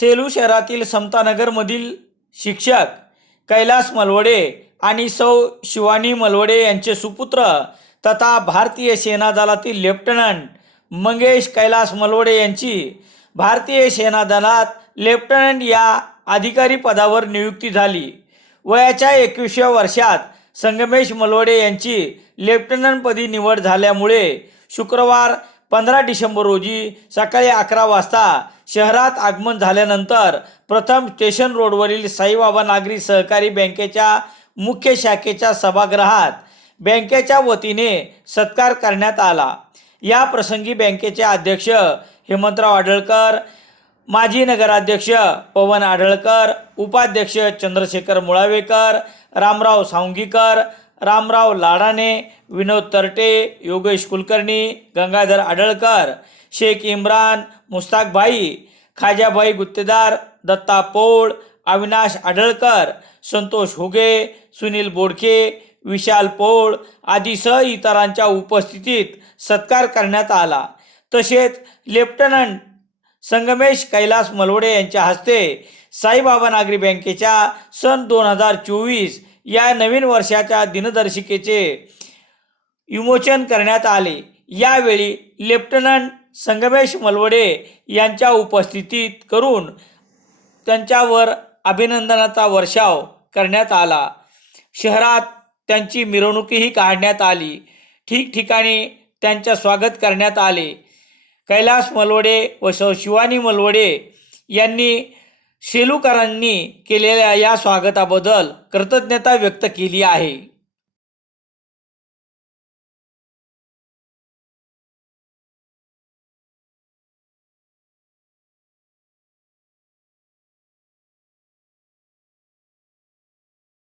सेलू शहरातील समतानगरमधील शिक्षक कैलास मलवडे आणि सौ शिवानी मलवडे यांचे सुपुत्र तथा भारतीय सेना दलातील लेफ्टनंट मंगेश कैलास मलवडे यांची भारतीय सेना दलात लेफ्टनंट या अधिकारी पदावर नियुक्ती झाली. वयाच्या एकविसव्या वर्षात संगमेश मलवडे यांची लेफ्टनंटपदी निवड झाल्यामुळे शुक्रवार पंधरा डिसेंबर रोजी सकाळी अकरा वाजता शहरात आगमन झाल्यानंतर प्रथम स्टेशन रोडवरील साईबाबा नागरी सहकारी बँकेच्या मुख्य शाखेच्या सभागृहात बँकेच्या वतीने सत्कार करण्यात आला. या प्रसंगी बँकेचे अध्यक्ष हेमंतराव आढळकर माजी नगराध्यक्ष पवन आढळकर उपाध्यक्ष चंद्रशेखर मुळावेकर रामराव सावंगीकर रामराव लाडाने विनोद तरटे योगेश कुलकर्णी गंगाधर आढळकर शेख इम्रान मुस्ताकभाई खाजाभाई गुत्तेदार दत्ता पोळ अविनाश आढळकर संतोष हुगे सुनील बोडके विशाल पोळ आदीसह इतरांच्या उपस्थितीत सत्कार करण्यात आला. तसेच लेफ्टनंट संगमेश कैलास मलवडे यांच्या हस्ते साईबाबा नागरी बँकेच्या सन दोन हजार चोवीस या नवीन वर्षाच्या दिनदर्शिकेचे विमोचन करण्यात आले. यावेळी लेफ्टनंट संगमेश मलवडे यांच्या उपस्थितीत करून त्यांच्यावर अभिनंदनाचा वर्षाव करण्यात आला. शहरात त्यांची मिरवणुकीही काढण्यात आली. ठिकठिकाणी त्यांच्या स्वागत करण्यात आले. कैलास मलवडे व शिवानी मलवडे यांनी सेलुकरांनी केलेल्या या स्वागताबद्दल कृतज्ञता व्यक्त केली आहे.